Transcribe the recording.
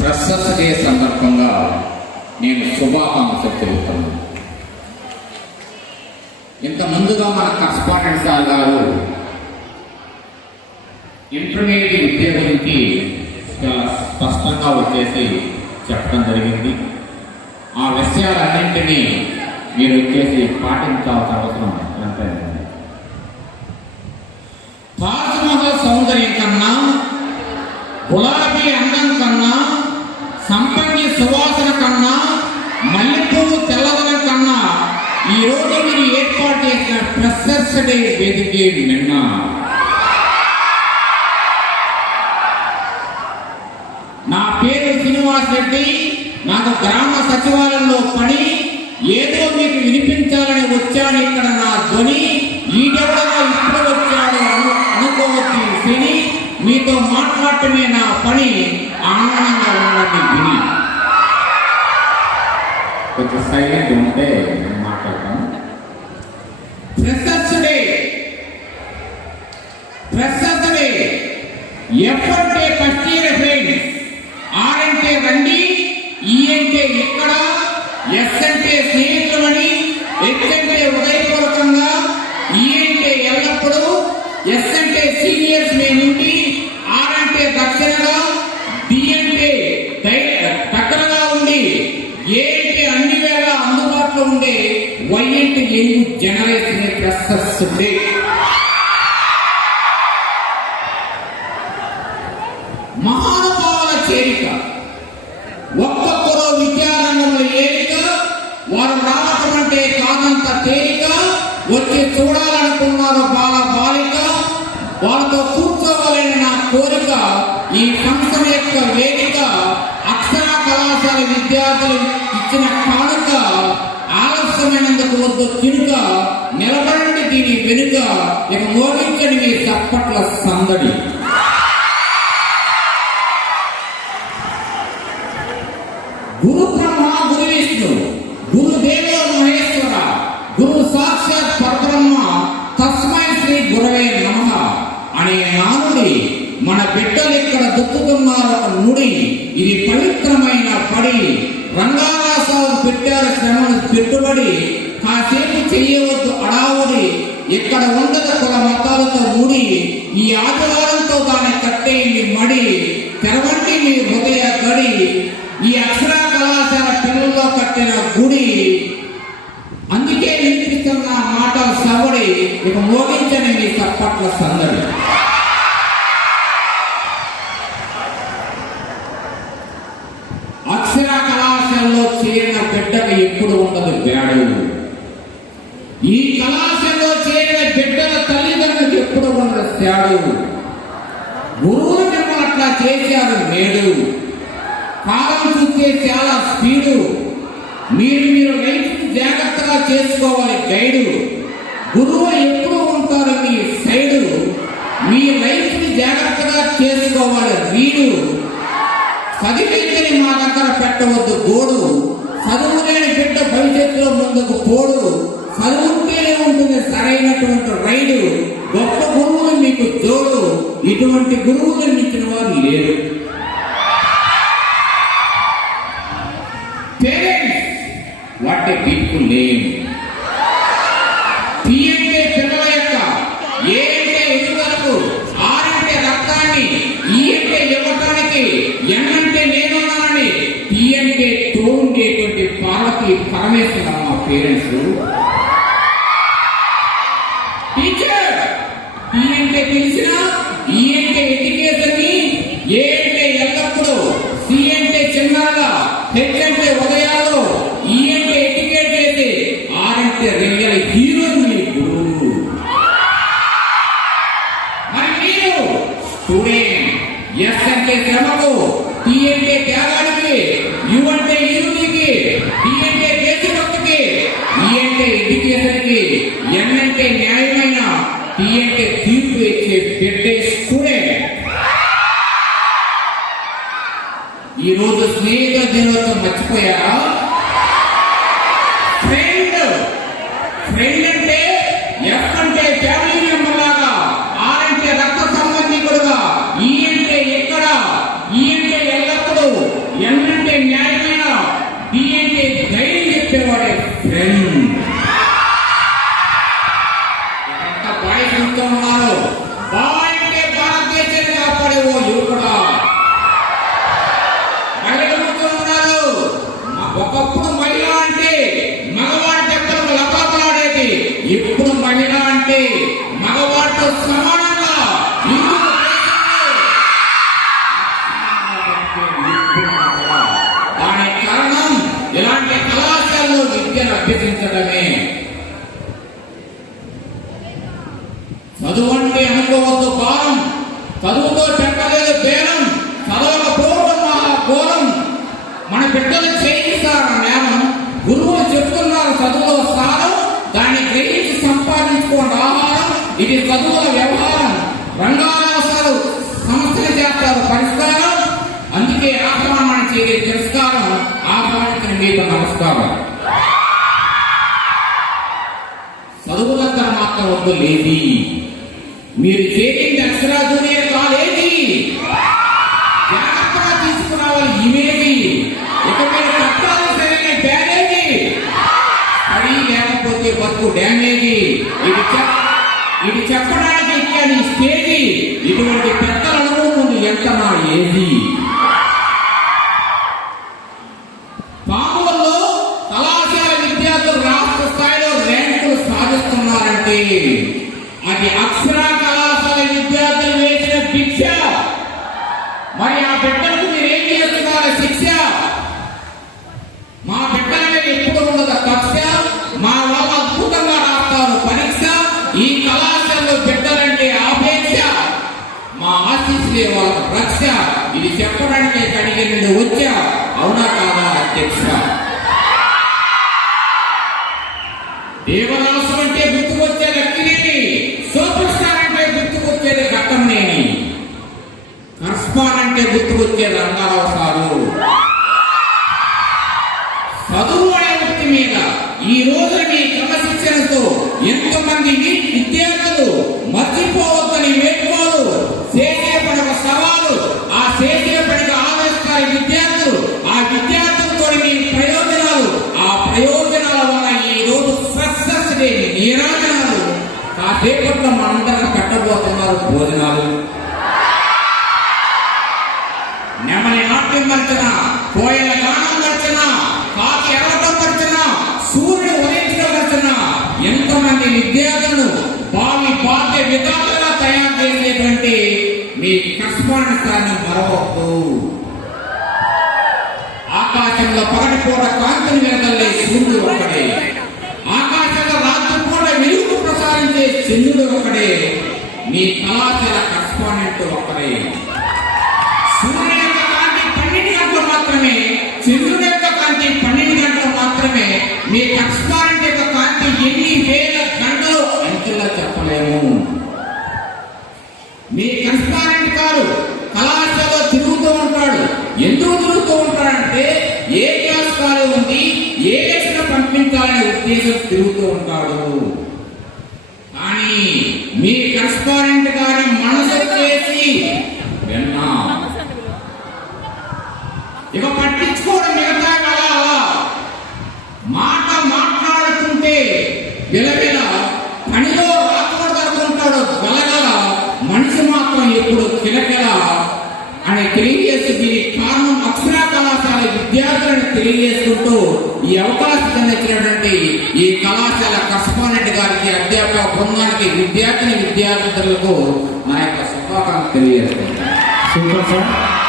Freshers day సందర్భంగా నేను శుభాకాంక్షలు తెలుపుతున్నాను. ఇంత ముందుగా మన కరస్పాండెంట్ సార్ గారు ఇంటర్మీడియట్ విద్య గురించి చాలా స్పష్టంగా వచ్చేసి చెప్పడం జరిగింది. ఆ విషయాలన్నింటినీ మీరు వచ్చేసి పాటించాల్సిన అవసరం ఎంతైంది. తాజ్మహల్ సౌందర్యం కన్నా, గులాబీ అందం కన్నా, సంపంగి సువాసన కన్నా, మల్లెపూలు తెల్లదనం కన్నా ఈ రోజు మీరు ఏర్పాటు చేసిన ఫ్రెషర్స్ డే వేదికే నిన్న. నా పేరు శ్రీనివాస్ రెడ్డి. నాకు గ్రామ సచివాలయంలో పని, ఏదో మీకు వినిపించాలని వచ్చాను. ఇక్కడ నా ధ్వని ఈడెవడగా ఇప్పుడు వచ్చాడు అనుకోవద్దు శని. మీతో మాట్లాడటమే నా పని. ఆనందంగా ఉండండి విని. కొంచెం సైలెంట్ ఉంటే మాట్లాడతాను. Freshers day, freshers day. F అంటే ఫస్ట్ ఇయర్ ఫ్రెండ్స్, ఆర్ అంటే రండి, ఈ అంటే ఇక్కడ, ఎస్ అంటే స్నేహితులని, హెచ్ అంటే ఉదయపూర్వకంగా, ఈ అంటే ఎల్లప్పుడూ, ఎస్ అంటే సీనియర్స్ నుండి, ఆర్ అంటే దక్షిణగా, డి అంటే దగ్గరగా ఉండి, ఏ అంటే అన్ని వేళ అందుబాటులో ఉండే, వై అంటే యంగ్ జనరేషన్ ఫ్రెషర్స్ డే. మహానుభావుల చేరిక, ఒక్కొక్కరు విద్యారంగంలో ఏరిక, వారు రావటం అంటే కాదంత తేలిక. వచ్చి చూడాలనుకున్నారు బాల బాలిక, వాళ్ళతో కూర్చోవాలని నా కోరిక. ఈ ఫంక్షన్ యొక్క వేదిక అక్షర కళాశాల విద్యార్థులు ఇచ్చిన కానుక. ఆలస్యమైనందుకు వద్దు చినుక, నిలబడండి దీని వెనుక. ఇక మోగించండి మీ చప్పట్ల సందడి. గురు బ్రహ్మ గురు విష్ణు గురుదేవ మహేశ్వర, గురు సాక్షాత్ పరబ్రహ్మ, తస్మై శ్రీ గురవే నమః అనే నానుడి మన బిడ్డలు ఇక్కడ దుక్కుతున్నారు ఒక నుడి. ఇది పవిత్రమైన పడి. రంగారాసాలు పెట్టారు శ్రమను పెట్టుబడి. కాసేపు చెయ్యవద్దు అడావుడి. ఇక్కడ ఉండదు కుల మతాలతో ముడి. ఈ ఆదివారంతో దాన్ని కట్టేయండి మడి. తెరవండి మీ హృదయ గడి. ఈ అక్షర కళాశాల పిల్లల్లో కట్టిన గుడి. అందుకే వినిపిస్తున్న మాట సవడి. ఇక మోగించని మీ చప్పట్ల సందడి. అక్షర కళాశాలలో చేరిన బిడ్డకు ఎప్పుడు ఉండదు బ్యాడు. ఈ కళాశాలలో చేరిన బిడ్డల తల్లిదండ్రులకు ఎప్పుడు ఉండదు తేడు. గురువులు మిమ్మల్ని అట్లా చేశారు నేడు. కాలం చూస్తే చాలా స్పీడు. మీరు లైఫ్ జాగ్రత్తగా చేసుకోవాలి గైడు. గురువు ఎప్పుడు ఉంటారు మీ సైడు. మీ లైఫ్ ని జాగ్రత్తగా చేసుకోవాలి రీడు. చదివించని మా దగ్గర పెట్టవద్దు గోడు. చదువు లేని బిడ్డ భవిష్యత్తులో ముందుకు పోడు. చదువుంటేనే ఉంటుంది సరైనటువంటి రైడు. గొప్ప గురువులు మీకు జోడు. ఇటువంటి గురువులు మించిన వారు లేరు. Parents, what a beautiful name. P అంటే పిల్లల యొక్క, ఏ అంటే ఎదుగుదలకు, ఆర్ అంటే రక్తాన్ని, ఈ అంటే ఇవ్వటానికి, ఎన్ అంటే నేనున్నానని, టీ అంటే తోడుండేటువంటి పార్వతి పరమేశ్వర మా పేరెంట్స్. టీచర్, టీ అంటే తెలిసిన, ఈ అంటే ఎడ్యుకేషన్ ని, ఏ అంటే ఎల్లప్పుడూ, సి అంటే చిన్నగా, హెచ్ అంటే ఉదయాలు, ఈ అంటే ఎడ్యుకేట్ చేసి, ఆర్ అంటే రియల్ హీరో మీ గురువు. మరి మీరు స్టూడెంట్, ఎస్ అంటే శ్రమకు, టీ అంటే త్యాగానికి, యు అంటే ఇరువుకి, డి అంటే దేశభక్తికి, ఈ అంటే ఎడ్యుకేషన్ కి, ఎన్ అంటే న్యాయమైన, టీ అంటే తీర్పు ఇచ్చే బిడ్డే స్టూడెంట్. ఈ రోజు స్నేహితుల దినోత్సవం మర్చిపోయారా? ఫ్రెండ్, ఫ్రెండ్ అంటే ఎఫ్ అంటే ఫ్యామిలీ మెంబర్ లాగా, ఆర్ అంటే రక్త సంబంధికుడుగా, ఈ అంటే ఎక్కడ, ఈ అంటే ఎల్లప్పుడూ, దానికి కారణం ఇలాంటి కళాశాలలో విద్యను అభ్యసించడమే. చదువు అంటే అనుకోవద్దు భారం, చదువుతో పెట్టలేదు బేరం, చదవకపోవడం మహా ఘోరం. మన బిడ్డలు చేయిస్తారు నేరం, గురువులు చెప్తున్నారు చదువులో సారం, దాన్ని గ్రహించి సంపాదించుకోండి ఆహారం. ఇది చదువుల వ్యవహారం, రంగాలవసరాలు సమస్యలు చేస్తారు పరిష్కారం. అందుకే ఆహ్వానం చేసే తిరస్కారం, ఆహ్వానించిన మీకు నమస్కారం. చదువులంతా మాత్రం వద్దు లేది, మీరు చేరింది అక్షరా జూనియర్ కాలేజీ. జాగ్రత్తగా తీసుకురావాలి ఇవేవి, ఇక మీరు కట్టాలి సరైన బ్యారేజీ. స్టడీ లేకపోతే బతుకు డ్యామేజీ. ఇది చెప్పడానికి ఇచ్చాను ఈ స్టేజీ. ఇటువంటి పెద్దల అనుభవం ఎంత నా ఏజీ. పాములలో కళాశాల విద్యార్థులు రాష్ట్ర స్థాయిలో ర్యాంకులు సాధిస్తున్నారంటే అది అక్షరా కళాశాల విద్యార్థులు వేసిన భిక్ష. మరి ఆ బిడ్డలకు మీరు ఏం చేస్తున్నారు శిక్ష? మా బిడ్డల మీద ఎప్పుడు ఉండదు కక్ష, మా వాళ్ళు అద్భుతంగా రాస్తారు పరీక్ష. ఈ కళాశాలలో బిడ్డలంటే ఆపేక్ష, మా ఆశీస్సులే వాళ్ళకు రక్ష. ఇది చెప్పడానికి కడిగి నుండి వచ్చా, అవునా కాదా అధ్యక్ష? దేవదాసు అంటే గుర్తుకొచ్చే లక్కినేని, సూపర్ స్టార్ అంటే గుర్తుకొచ్చేది ఘట్టంనేని, కరస్పాండెంట్ అంటే గుర్తుకొచ్చేది రంగారావు సారు. చదువు అనే వృత్తి మీద ఈ రోజు మీ క్రమశిక్షణతో ఎంతమంది విద్యార్థులు మర్చిపోవద్దని వేడుకోలు. చేసే పని ఒక సవాలు, ఆ చేసే పనికి ఆవేశకారి విద్యార్థులు, ఆ విద్యార్థులతో మీ ప్రయోజనాలు, ఆ ప్రయోజనాల వల్ల ఈ రోజు సక్సెస్ డే నీరాజనాలు. కాసేపట్లో మనందరం కట్టబోతున్నారు భోజనాలు. నెమలి నాట్యం మర్చన, కోయల గానం మర్చన, కాకి ఎరవటం మర్చన, సూర్యుడు ఉదయించడం మర్చన, ఎంతమంది విద్యార్థులను భావి బాధ్య విధాలుగా తయారు చేసేటువంటి మీ కస్పాన్ని మరవద్దు. ఆకాశంలో పగటిపూట కాంతిని వెనకల్లే సూర్యుడు ఒకడే, ఆకాశంలో రాత్రిపూట వెలుగు ప్రసారించే చంద్రుడు ఒకడే, మీ కళాశాల కస్పాండెంట్ ఒకడే. సూర్యుడు యొక్క కాంతి 12 గంటలు మాత్రమే, చంద్రుడు యొక్క కాంతి 12 గంటలు మాత్రమే. మీ కస్పాండెంట్ యొక్క కాంతి ఎన్ని వేల గంటలు అంకెలా చెప్పలేము. మీ కస్పాండెంట్ గారు కళాశాలలో తిరుగుతూ ఉంటాడు. ఎందుకు తిరుగుతూ ఉంటాడంటే ఏ క్లాస్ కాలు ఉంది, ఏ లక్షణ పంపించాలనే ఉద్దేశం తిరుగుతూ ఉంటాడు. కానీ మీ కస్పాండెంట్ గారి మనసు చేసి విన్నా ఇక పట్టించుకోవడం మిగతా కదా. మాట మాట్లాడుతుంటే విలవిల పనిలో రాకూడదనుకుంటాడు గలగల, మనిషి మాత్రం ఎప్పుడు కిలకిల అని తెలియజేసి దీనికి కారణం అక్షరా కళాశాల విద్యార్థులను తెలియజేసుకుంటూ ఈ అవకాశం ఇచ్చినటువంటి ఈ కళాశాల కరస్పాండెంట్ గారికి, అధ్యాపక బృందానికి, విద్యార్థులకు నా యొక్క శుభాకాంక్షలు తెలియజేస్తాను.